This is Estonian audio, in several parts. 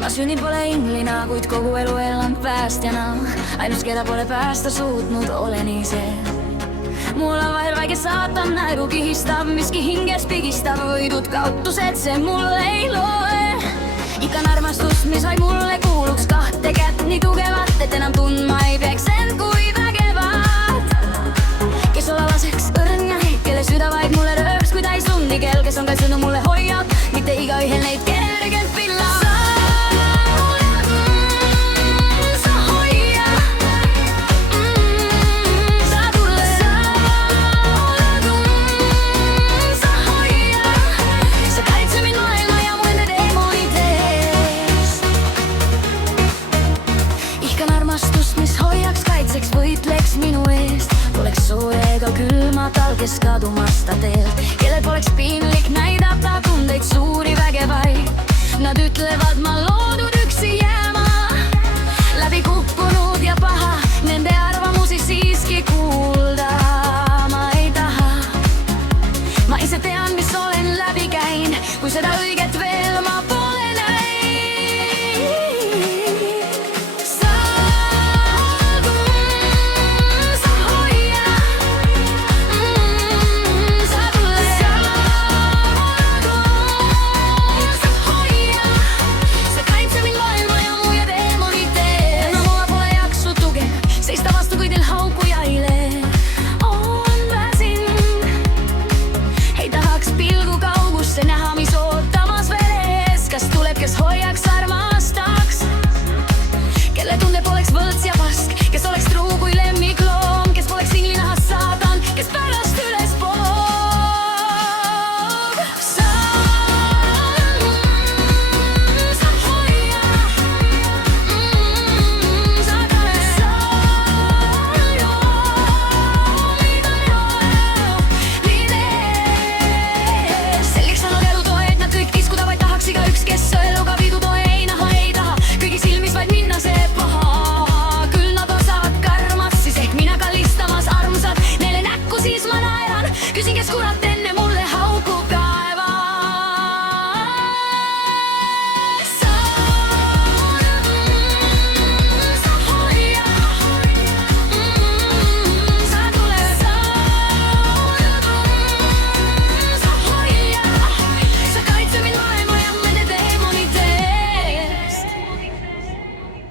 Ma sünnin pole inglina, kuid kogu elu elan päästjana. Ainus, keda pole päästa suutnud, olen ise. Mul on vahel väike saatan, näru kihistab, miski hinges pigistab. Võidud kaotused, see mulle ei loe. Ikka on armastus, mis vaid mulle kuuluks. Kahte kätt nii tugevat, et enam tundma ei peaks end kui vägevat. Kes olla laseks õrn ja kelle süda vaid mulle rööks, kui ta ei sundi kell. Kes on kaitsnud mulle hoiab, mitte igaühel neid kergelt pillab. Võitleks minu eest, poleks sooja ega külma talges kadumasta teelt. Kellel poleks piinlik näidata tundeid suuri vägevaid. Nad ütlevad, ma loodud üksi jääma. Läbi kukkunud ja paha, nende arvamusi siiski kuulda ma ei taha. Ma ise tean, mis olen läbi käin, kui seda õiget veel ma pole näinud.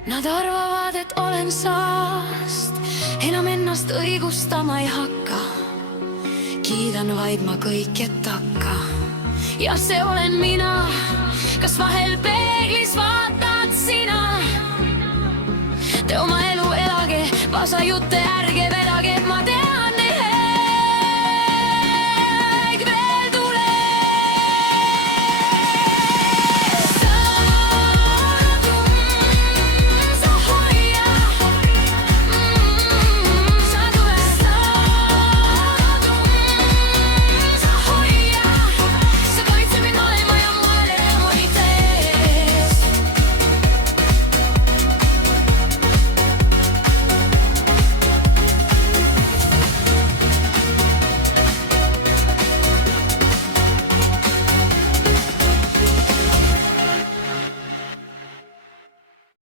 Nad arvavad, et olen saast, enam ennast õigustama ei hakka. Kiidan vaid ma kõik, et takka. Ja see olen mina, kas vahel peeglis vaatad sina? Te oma elu elage, vasa jutte ärge vedage, ma tean.